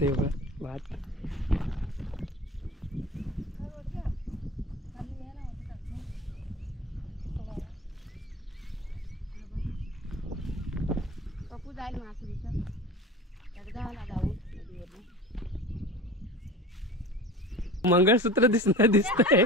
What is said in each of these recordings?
निघते बघ भात. मंगळसूत्र दिसतंय.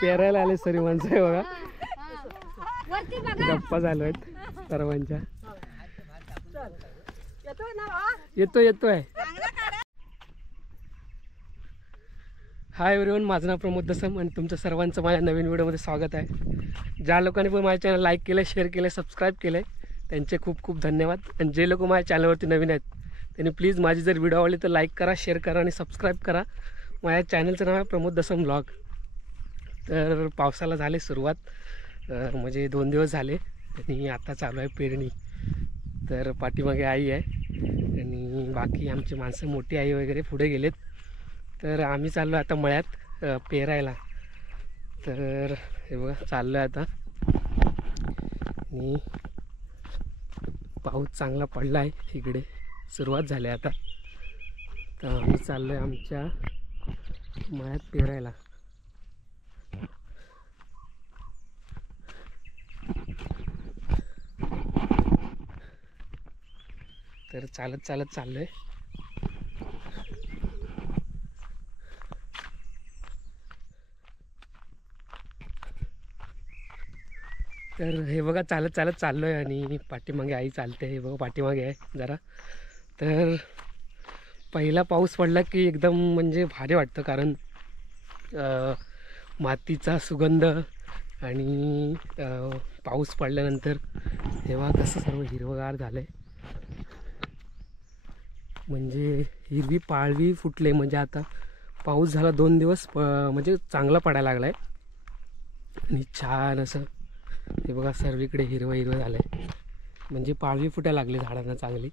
पेरायला आले सरी माणसं आहे बघा. गप्पा चालू आहेत सर्वांच्या. येतोय. हाय एव्हरीवन, माझं नाव प्रमोद दसम आणि तुमचं सर्वांचं माझ्या नवीन व्हिडिओमध्ये स्वागत आहे. ज्या लोकांनी पण माझ्या चॅनल लाईक केलं, शेअर केलं, सबस्क्राईब केलं त्यांचे खूप खूप धन्यवाद. आणि जे लोक माझ्या चॅनलवरती नवीन आहेत त्यांनी प्लीज माझी जर व्हिडिओ आवडली तर लाईक करा, शेअर करा आणि सबस्क्राईब करा. माझ्या चॅनलचं नाव आहे प्रमोद दसम ब्लॉग. तर पावसाला झाले सुरुवात, म्हणजे 2 दिवस झाले आणि आता चालू आहे पेरणी. तर पाठीमागे आई आहे आणि बाकी आमची माणसं, मोठी आई वगैरे पुढे गेलेत. तर आम्ही चाललो आता मळ्यात पेरायला. तर हे बघा चाललो आहे आता आणि पाऊस चांगला पडला आहे इकडे, सुरुवात झाली आता. तर आम्ही चाललो आहे आमच्या मळ्यात पेरायला. तर चालत चाललो आहे. तर हे बघा चालत चाललो आहे आणि पाठीमागे आई चालते. हे बघा पाठीमागे आहे जरा. तर पहिला पाऊस पडला की एकदम म्हणजे भारी वाटतं, कारण मातीचा सुगंध आणि पाऊस पडल्यानंतर तेव्हा कसं सर्व हिरवगार झालं आहे. म्हणजे हिरवी पाळवी फुटले. म्हणजे आता पाऊस झाला 2 दिवस म्हणजे चांगला पडायला लागला आहे आणि छान असं हे बघा सर्वीकडे हिरवं झालं आहे. म्हणजे पाळवी फुटायला लागली झाडांना चांगली.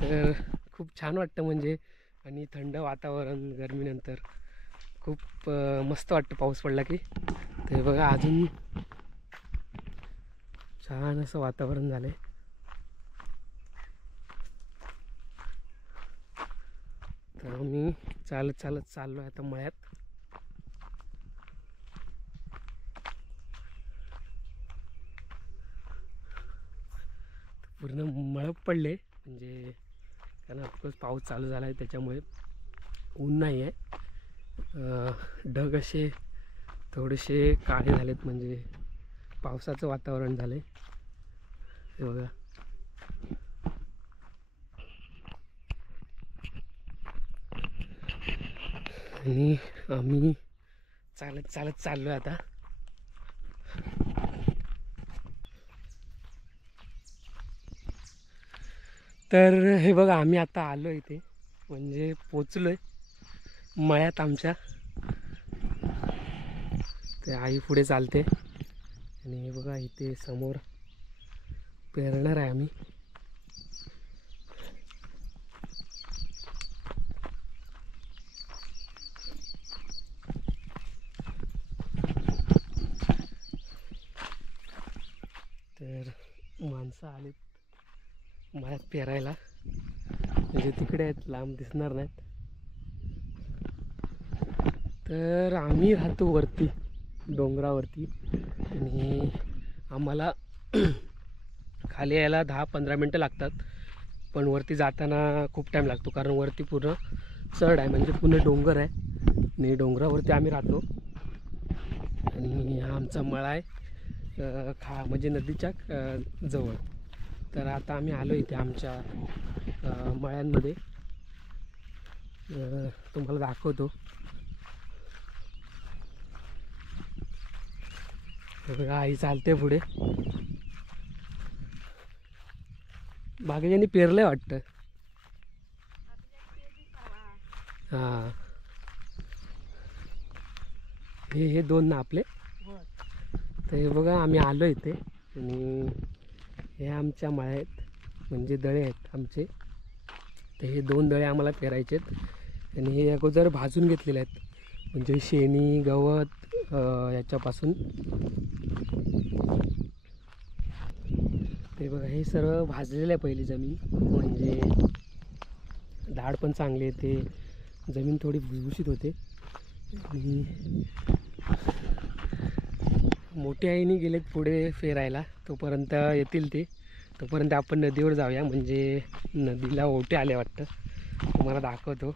तर खूप छान वाटतं म्हणजे. आणि थंड वातावरण गरमीनंतर खूप मस्त वाटतं पाऊस पडला की. ते बघा अजून छान असं वातावरण झालं आहे. तर मी चालत चाललो आहे आता मळ्यात. पूर्ण मळप पडले, म्हणजे कारण ऑफकोर्स पाऊस चालू झाला आहे त्याच्यामुळे ऊन नाही आहे. ढग असे थोडेसे काळे झालेत, म्हणजे पावसाचं वातावरण झालं आहे. हे बघा आणि आम्ही चालत चाललो आहे आता. तर हे बघा आम्ही आता आलो इथे, म्हणजे पोचलो आहे मळ्यात आमच्या. ते आई पुढे चालते आणि हे बघा इथे समोर पेरणार आहे आम्ही. तर माणसं आलीत मळ्यात पेरायला, म्हणजे तिकडे आहेत, लांब दिसणार नाहीत. तर आम्ही राहतो वरती डोंगरावरती आणि आम्हाला खाली यायला 10-15 मिनटं लागतात. पण वरती जाताना खूप टाईम लागतो, कारण वरती पूर्ण चढ आहे, म्हणजे पूर्ण डोंगर आहे आणि डोंगरावरती आम्ही राहतो. आणि हा आमचा मळा आहे म्हणजे नदीच्या जवळ. तर आता आम्ही आलो इथे आमच्या मळ्यांमध्ये, तुम्हाला दाखवतो. आई चालते पुढे. बाकीच्यांनी पेरलंय वाटतं. हां हे 2 ना आपले. तर हे बघा आम्ही आलो इथे आणि हे आमच्या मळ्या आहेत, म्हणजे दळे आहेत आमचे. तर हे 2 दळे आम्हाला पेरायचे आहेत आणि हे अगोदर भाजून घेतलेले आहेत, म्हणजे शेणी गवत याच्यापासून. ते बघा हे सर्व भाजलेलं आहे पहिली जमीन, म्हणजे झाड पण चांगले येते, जमीन थोडी भुसभुशीत होते. आणि मोठ्या आईने गेलेत पुढे फेरायला, तोपर्यंत येतील ते. तोपर्यंत आपण नदीवर जाऊया, म्हणजे नदीला ओटे आले वाटतं, तुम्हाला दाखवतो.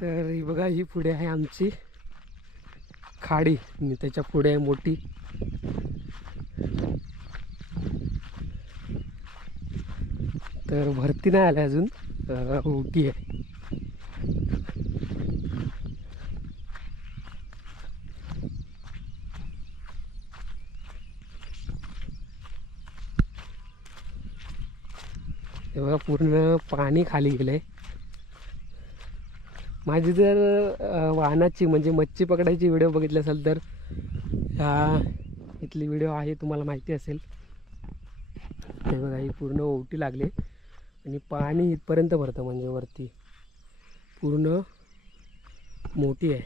तर ही बघा, ही पुढे आहे आमची खाडी आणि त्याच्या पुढे आहे मोठी. तर भरती नाही आली अजून, ओटी आहे. हे बघा पूर्ण पाणी खाली गेलंय. माझी जर वाहनाची म्हणजे मच्छी पकडायची व्हिडिओ बघितली असेल तर ह्या इथली व्हिडिओ आहे, तुम्हाला माहिती असेल. हे बघा ही पूर्ण ओटी लागले आणि पाणी इथपर्यंत भरतं, म्हणजे वरती पूर्ण मोठी आहे.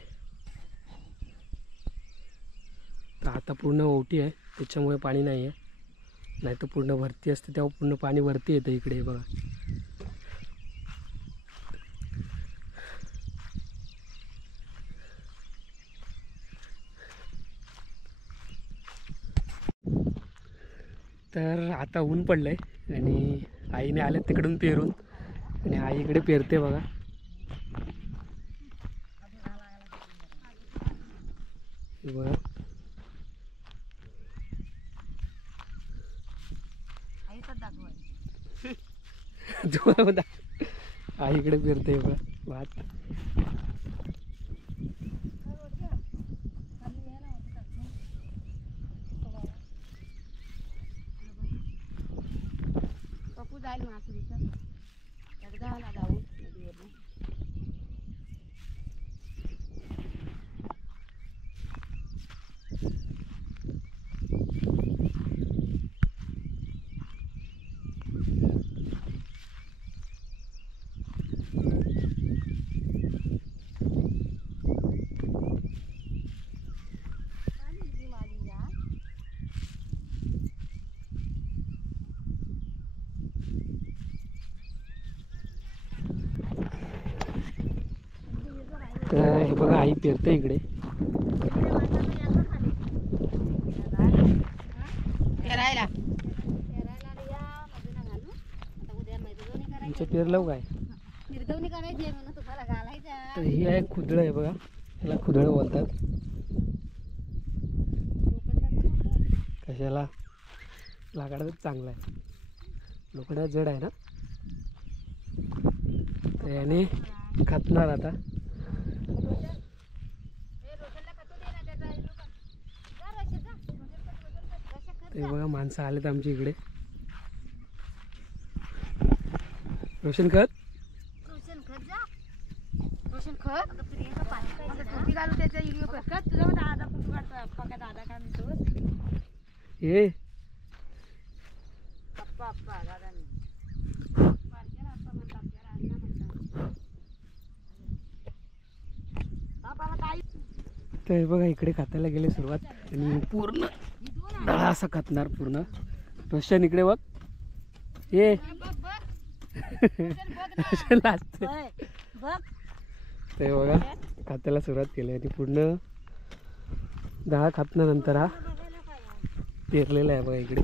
तर आता पूर्ण ओटी आहे त्याच्यामुळे पाणी नाही आहे, नाही तर पूर्ण भरती असते तेव्हा पूर्ण पाणी वरती येतं इकडे. बघा तर आता ऊन पडलंय आणि आईने आले तिकडून पेरून, आणि आई इकडे पेरते बघा. बघा आई इकडे पेरते बघा भात. तर हे बघा आई पेरते इकडे. तुमचं पेरलं काय? तर ही आहे खुदळ आहे बघा, याला खुदळ बोलतात. कशाला? लाकडाच चांगला आहे, लोखंडात जड आहे ना. तर याने खतणार आता. ते बघा माणसं आलेत आमच्या इकडे. रोशन खत ये तर बघा इकडे खातायला गेले सुरुवात, आणि पूर्ण दळा असा खातणार पूर्ण. रोशन इकडे बघ, ये ते बघा खात्याला सुरुवात केली आणि पूर्ण दहा खातल्यानंतर हा पेरलेला आहे बघा इकडे.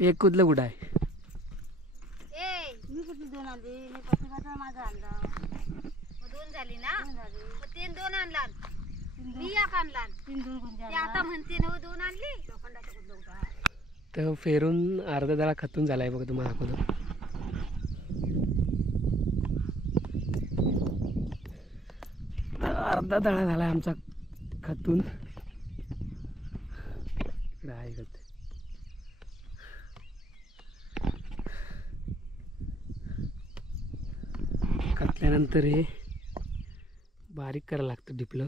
एक कुदलं कुठं आहे? दोन झाली ना, तीन दोन आणला, मी एक आणला, आता म्हणते ना दोन आणली. तर फेरून अर्धा दळा खतून झालाय बघा, तुम्हाला दाखवतो. अर्धा दळा झालाय आमचा खतून. खतल्यानंतर हे बारीक करायला लागतं डिपलं.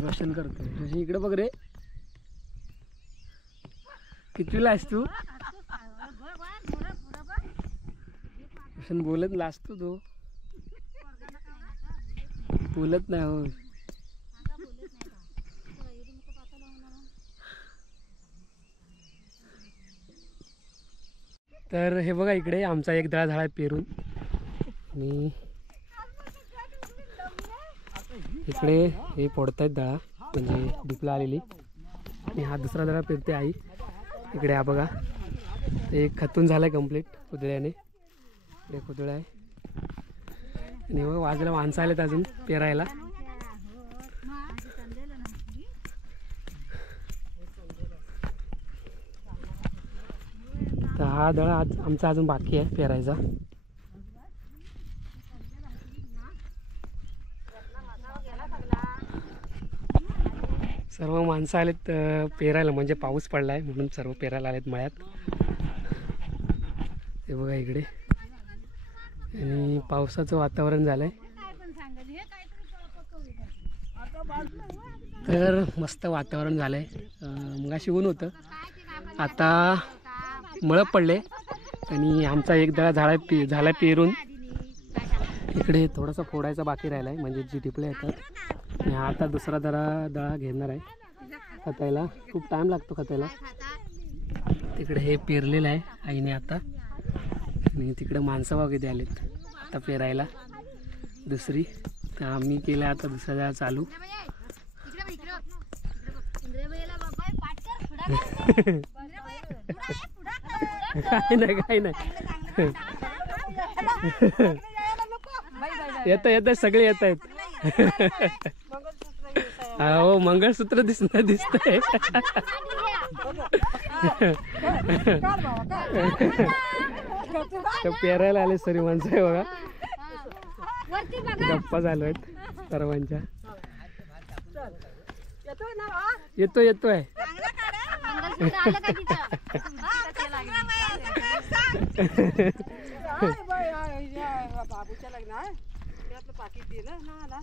रोशन करतोय. रोशन इकडे बघ रे. कितवीला आहेस तू? रोशन बोलत लाजतो तो, बोलत नाही हो. तर हे बघा इकडे आमचा एक दळा झाला पेरून आणि इकडे हे फोडतायत दळा म्हणजे डिपला आलेली आणि हा दुसरा दळा पेरते आई. इकडे हा बघा ते खतून झालं आहे कम्प्लीट कुदळ्याने. इकडे कुदळ आहे आणि बघा बाजूला माणसं आलेत अजून पेरायला. तर हा दळा आज आमचा अजून बाकी आहे पेरायचा. सर्व माणसं आलेत पेरायला म्हणजे पाऊस पडला आहे म्हणून सर्व पेरायला आलेत मळ्यात. ते बघा इकडे आणि पावसाचं वातावरण झालं आहे. तर मस्त वातावरण झालं आहे. मगाशी ऊन होतं आता मळप पडले आणि आमचा एक दळा झाला पेरून. इकडे थोडासा फोडायचा बाकी राहिला आहे म्हणजे जी टिपले येतात आणि आता दुसरा दळा घेणार आहे खतायला. खूप टाईम लागतो खतायला. तिकडे हे पेरलेलं आहे आईने आता आणि तिकडे माणसं वगैरे आलेत आता पेरायला दुसरी. तर आम्ही केलं आता दुसरा दळा चालू. काय नाही काय नाही येत येत सगळे येत आहेत. हो मंगळसूत्र दिसतंय. पेरायला आले सरी माणसं आहे बघा. गप्पा चालू आहेत सर्वांच्या. येतोय बाबूच्या लग्न मी आपलं पाकिट दिलं ना आला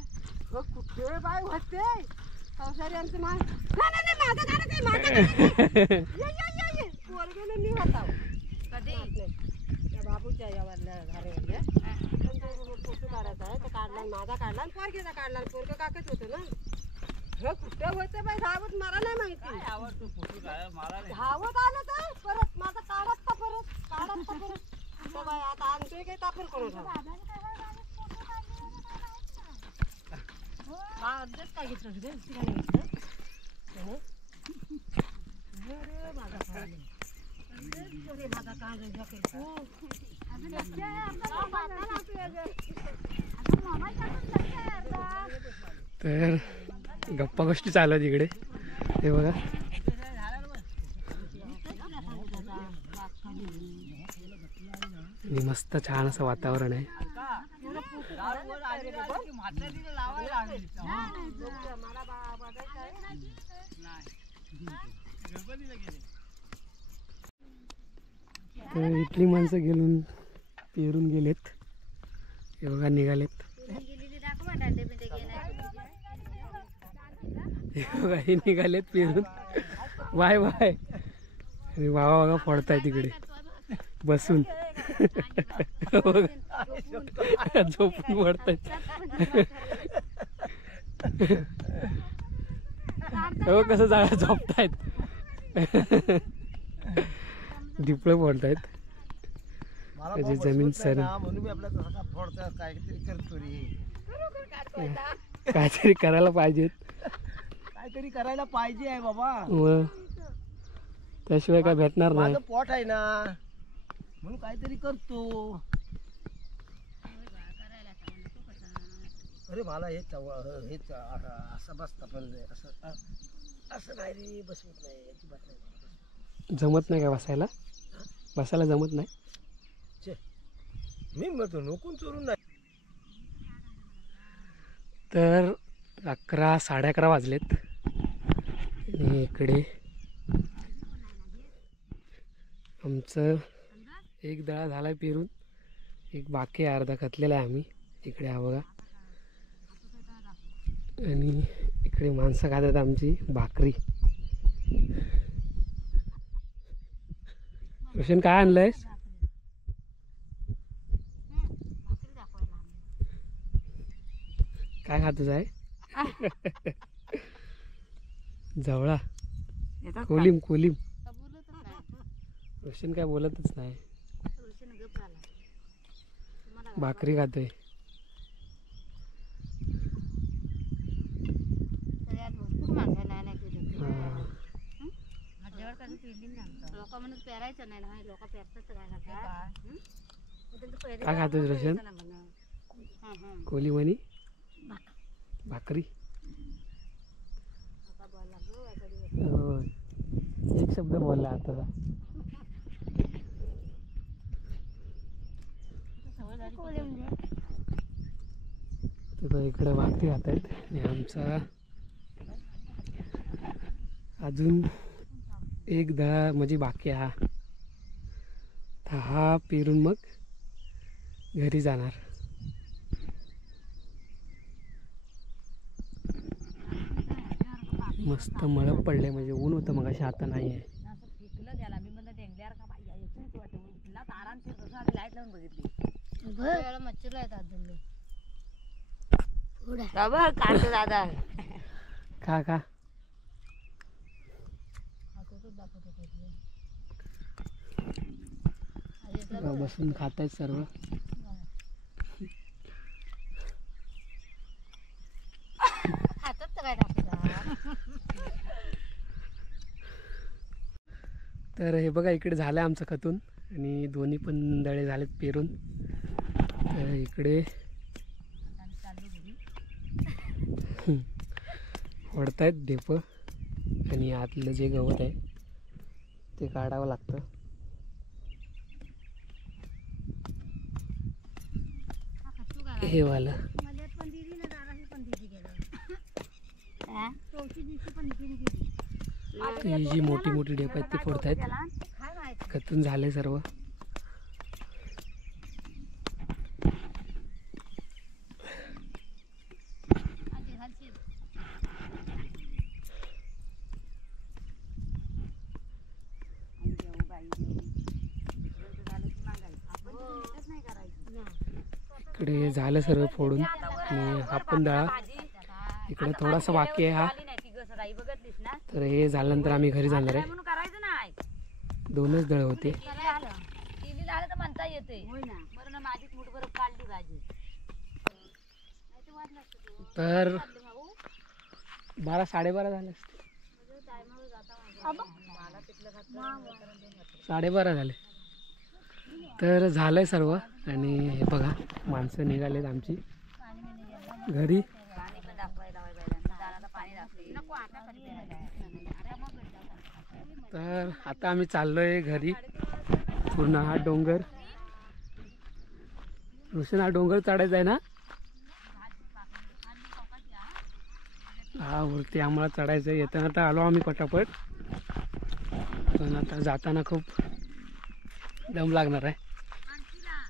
कुठे बाय होते संसारी आमचं मान पोरगेला मी होता त्या बाबूच्या यावरल्या घरावरल्या फोटो काढायचा आहे तर काढला माझा काढला आणि पोरगेचा काढला. पोरग काकच होतं ना. कुठे होतं बाई धावत मला नाही माहिती. धावत आलं तर परत माझा काढत का परत बाई आता आणतोय काही तापर करून काय घेतलं तर गप्पा गोष्टी चालू आहेत इकडे. हे बघा आणि मस्त छान असं वातावरण आहे. तर इथली माणसं गेलून पेरून गेलेत. हे बघा निघालेत. हे निघालेत पेरून. Bye bye. आणि वावा बघा फोडताय तिकडे बसून. झोपून फोडतायत. हो कसं जागा झोपतायत. डिपळं फोडतायत. त्याची जमीन सर काहीतरी करायला पाहिजेत. काहीतरी करायला पाहिजे आहे बाबा. त्याशिवाय काय भेटणार नाही. पोट आहे ना म्हणून काहीतरी करतो. अरे मला हेच असं बसता पण असं असं नाही रे बसवत नाही अजिबात नाही. जमत नाही का बसायला? बसायला जमत नाही. मी म्हणतो नोकून चोरून नाही. तर 11 11:30 वाजलेत आणि इकडे आमचं एक दळा झाला आहे पेरून. एक बाकी अर्धा खतलेला आहे आम्ही. इकडे हा बघा आणि इकडे माणसं खातात आमची भाकरी. रोशन काय आणलंयस? भाकरी दाखवायला आणली. काय खातोच आहे? जवळा कोलिम कोलिम. का बोलतच नाही. रोशन काय बोलतच नाही. रोशन गप झाला. तुम्हाला भाकरी खातोय. सगळ्यात भरपूर माणसं नाही नाही केलं. हा. माझ्यावर कधी पेरली नाही. लोक म्हणून पेरायचं नाही ना. लोक पेरतात तर काय करतात? काय खातोय रोशन? कोलिम आणि भाकरी. हो. एक शब्द बोलला आता. तर इकडे भाकरी खात आहेत आणि आमचा अजून एक दहा म्हणजे बाकी आहे. हा पेरून मग घरी जाणार. मस्त मळप पडले म्हणजे ऊन होतं मग अशा आता नाही आहे. मच्छर आहेत अजून. काढतो दादा. का का बसून खात आहेत सर्व. खातात तर काय दाखवतात. तर हे बघा इकडे झालं आहे आमचं खतून आणि दोन्ही पण दळे झालेत पेरून. तर इकडे ओढतायत ढेपं आणि आतलं जे गवत आहे ते काढावं लागतं. हे वालं मला पण दिली ना दाराही पण दिली गेलं. चौथी दिवशी पण दिली गेली. ती जी मोठी मोठी ढेप आहेत ती फोडतायत. काय माहिती. खतून झाले सर्व. आधी घालशील. इकडे झालं सर्व फोडून आणि हा पण दळा इकडे थोडासा बाकी आहे. हा तर हे झाल्यानंतर आम्ही घरी जाणार आहे. दोनच दळ होते. म्हणता येते बरं माझीच मुठभर काढली भाजी. तर 12 साडेबारा झाले असते. 12:30 झाले. तर झालंय सर्व आणि हे बघा माणसं निघालेत आमची घरी. तर आता आम्ही चाललोय घरी. पूर्ण हा डोंगर रोशन हा डोंगर चढायचा आहे ना. हा वरती आम्हाला चढायचं आहे. येताना तर आलो आम्ही पटापट पण आता जाताना खूप दम लागणार आहे.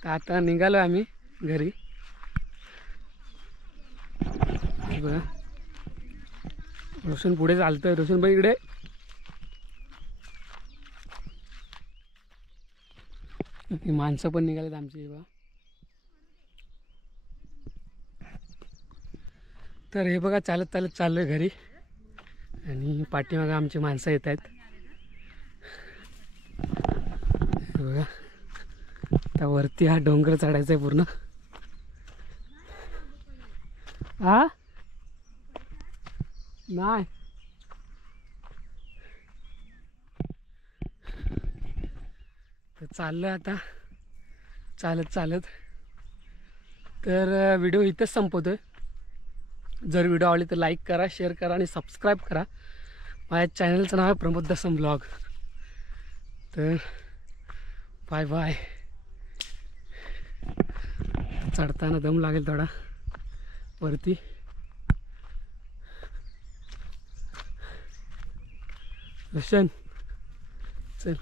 तर आता निघालो आम्ही घरी. बघा रोशन पुढे चालतोय. रोशन बाई इकडे. माणसं पण निघालेत आमची बघा. तर हे बघा चालत चालत चाललोय घरी आणि पाठीमागं आमची माणसं येत आहेत. बघा आता वरती हा डोंगर चढायचा आहे पूर्ण. हा नाही तर चाललं आता चालत चालत. तर व्हिडिओ इथंच संपवतोय. जर व्हिडिओ आवडली तर लाईक करा, शेअर करा आणि सबस्क्राईब करा. माझ्या चॅनलचं नाव आहे प्रमोद दसम ब्लॉग. तर बाय बाय. चढताना दम लागेल थोडा वरती. रोशन चल.